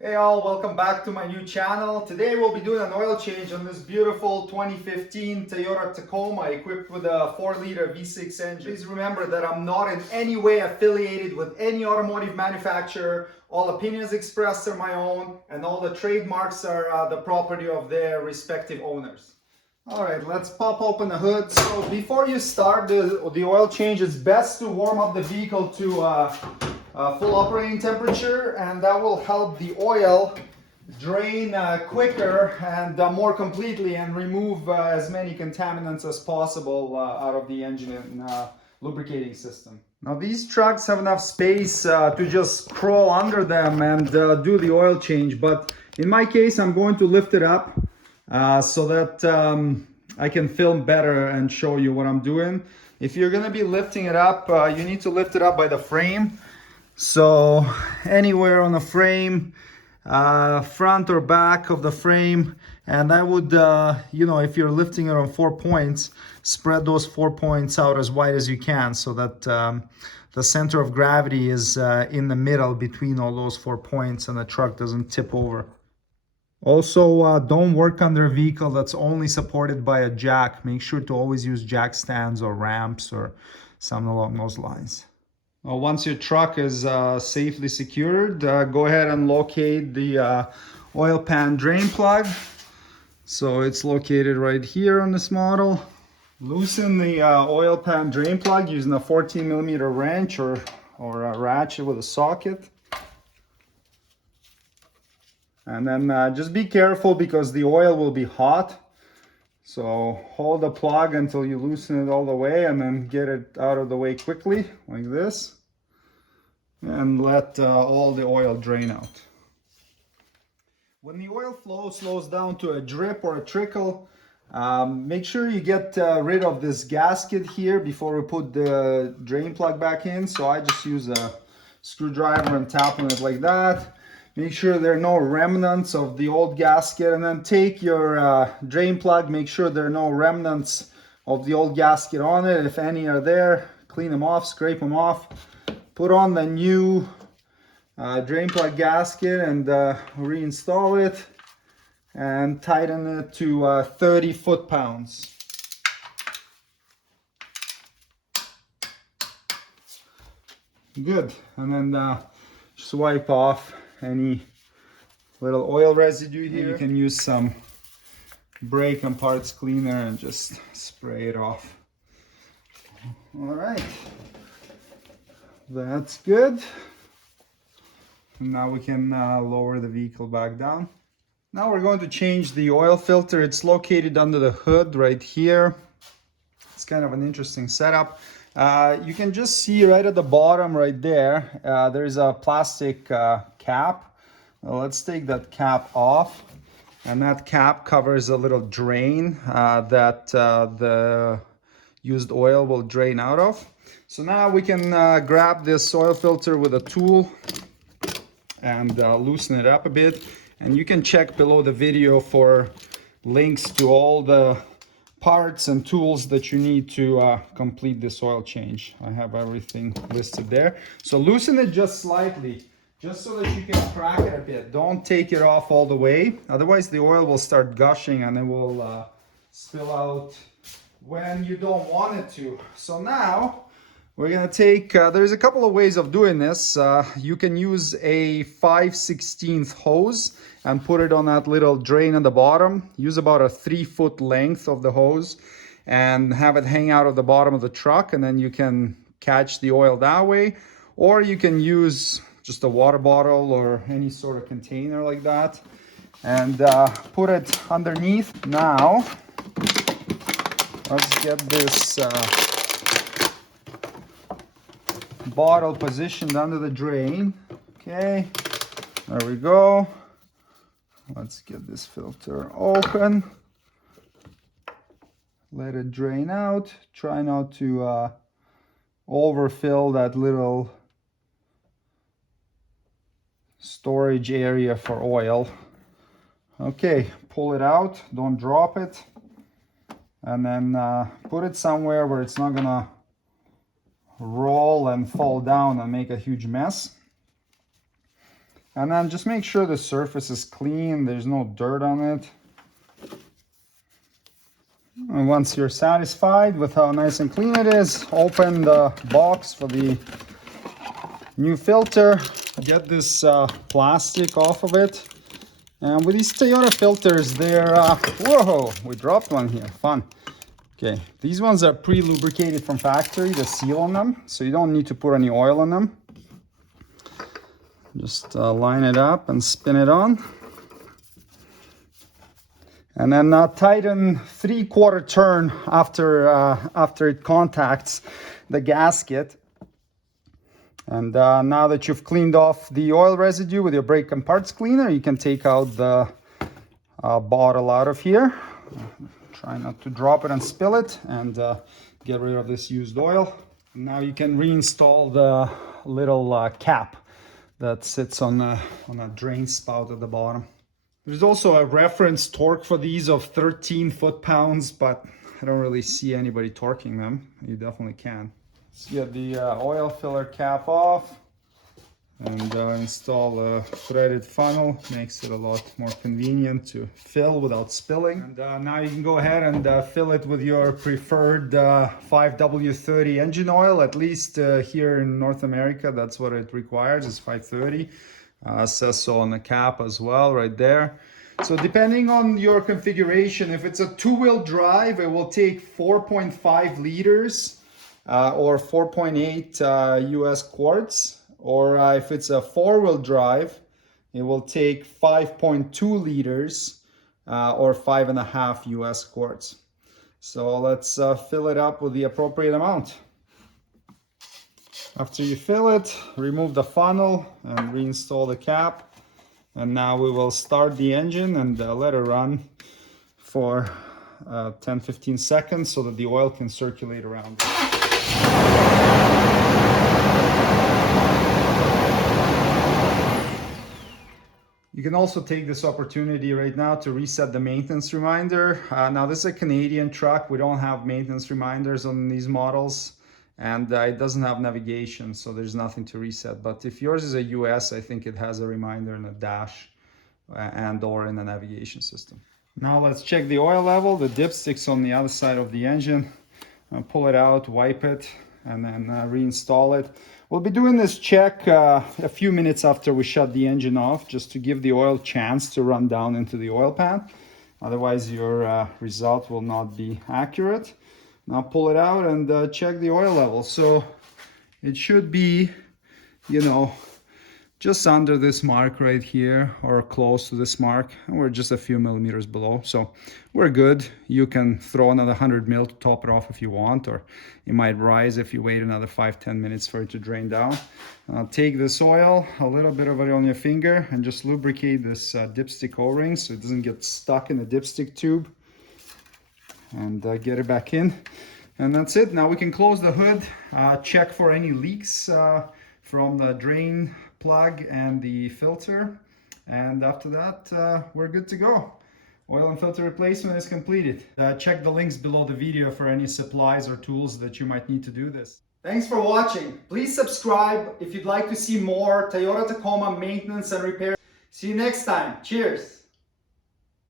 Hey all, welcome back to my new channel. Today we'll be doing an oil change on this beautiful 2015 Toyota Tacoma equipped with a 4-liter V6 engine. Please remember that I'm not in any way affiliated with any automotive manufacturer. All opinions expressed are my own and all the trademarks are the property of their respective owners. Alright, let's pop open the hood. So before you start the oil change, it's best to warm up the vehicle to full operating temperature, and that will help the oil drain quicker and more completely and remove as many contaminants as possible out of the engine and lubricating system. Now these trucks have enough space to just crawl under them and do the oil change, but in my case I'm going to lift it up so that I can film better and show you what I'm doing. If you're going to be lifting it up, you need to lift it up by the frame. So anywhere on the frame, front or back of the frame, and I would, if you're lifting it on 4 points, spread those 4 points out as wide as you can so that the center of gravity is in the middle between all those 4 points and the truck doesn't tip over. Also, don't work under a vehicle that's only supported by a jack. Make sure to always use jack stands or ramps or something along those lines. Once your truck is safely secured, go ahead and locate the oil pan drain plug. So it's located right here on this model. Loosen the oil pan drain plug using a 14mm wrench or a ratchet with a socket. And then just be careful because the oil will be hot. So hold the plug until you loosen it all the way and then get it out of the way quickly like this. And let all the oil drain out. When the oil flow slows down to a drip or a trickle, make sure you get rid of this gasket here before we put the drain plug back in. So I just use a screwdriver and tap on it like that. Make sure there are no remnants of the old gasket, and then take your drain plug, make sure there are no remnants of the old gasket on it. If any are there, clean them off, scrape them off. Put on the new drain plug gasket and reinstall it and tighten it to 30 foot-pounds. Good. And then just wipe off any little oil residue here. You can use some brake and parts cleaner and just spray it off. All right. That's good. Now we can lower the vehicle back down. Now we're going to change the oil filter. It's located under the hood right here. It's kind of an interesting setup. You can just see right at the bottom right there, there's a plastic cap. Let's take that cap off. And that cap covers a little drain that the used oil will drain out of. So now we can grab this oil filter with a tool and loosen it up a bit. And you can check below the video for links to all the parts and tools that you need to complete this oil change. I have everything listed there. So loosen it just slightly, just so that you can crack it a bit. Don't take it off all the way, otherwise the oil will start gushing and it will spill out when you don't want it to. So now we're gonna take, there's a couple of ways of doing this. You can use a 5/16 hose and put it on that little drain at the bottom. Use about a 3-foot length of the hose and have it hang out of the bottom of the truck, and then you can catch the oil that way. Or you can use just a water bottle or any sort of container like that and put it underneath. Now, let's get this bottle positioned under the drain. Okay, there we go. Let's get this filter open. Let it drain out. Try not to overfill that little storage area for oil. Okay, pull it out, don't drop it, and then put it somewhere where it's not gonna roll and fall down and make a huge mess. And then just make sure the surface is clean, there's no dirt on it. And once you're satisfied with how nice and clean it is, open the box for the new filter. Get this plastic off of it. And with these Toyota filters, they're, whoa, we dropped one here, fun. Okay, these ones are pre-lubricated from factory, the seal on them, so you don't need to put any oil on them. Just line it up and spin it on. And then tighten 3/4 turn after it contacts the gasket. And now that you've cleaned off the oil residue with your brake and parts cleaner, you can take out the bottle out of here. Try not to drop it and spill it, and get rid of this used oil. Now you can reinstall the little cap that sits on a drain spout at the bottom. There's also a reference torque for these of 13 foot-pounds, but I don't really see anybody torquing them. You definitely can. Let's get the oil filler cap off and install a threaded funnel. Makes it a lot more convenient to fill without spilling. And now you can go ahead and fill it with your preferred 5W30 engine oil. At least here in North America, that's what it requires, is 530. Says so on the cap as well, right there. So depending on your configuration, if it's a two-wheel drive, it will take 4.5 liters or 4.8 US quarts. Or if it's a four-wheel drive, it will take 5.2 liters or 5.5 US quarts. So let's fill it up with the appropriate amount. After you fill it, remove the funnel and reinstall the cap. And now we will start the engine and let it run for 10-15 seconds so that the oil can circulate around. You can also take this opportunity right now to reset the maintenance reminder. Now this is a Canadian truck. We don't have maintenance reminders on these models, and it doesn't have navigation, so there's nothing to reset. But if yours is a US, I think it has a reminder in the dash and or in the navigation system. Now let's check the oil level. The dipstick's on the other side of the engine. Pull it out, wipe it, and then reinstall it. We'll be doing this check a few minutes after we shut the engine off, just to give the oil a chance to run down into the oil pan. Otherwise your result will not be accurate. Now pull it out and check the oil level. So it should be, you know, just under this mark right here, or close to this mark, and we're just a few millimeters below, so we're good. You can throw another 100 mil to top it off if you want, or it might rise if you wait another 5-10 minutes for it to drain down. Take this oil, a little bit of it on your finger, and just lubricate this dipstick O-ring so it doesn't get stuck in the dipstick tube, and get it back in. And that's it. Now we can close the hood, check for any leaks from the drain plug and the filter, and after that we're good to go. Oil and filter replacement is completed. Check the links below the video for any supplies or tools that you might need to do this. Thanks for watching. Please subscribe if you'd like to see more Toyota Tacoma maintenance and repair. See you next time. Cheers.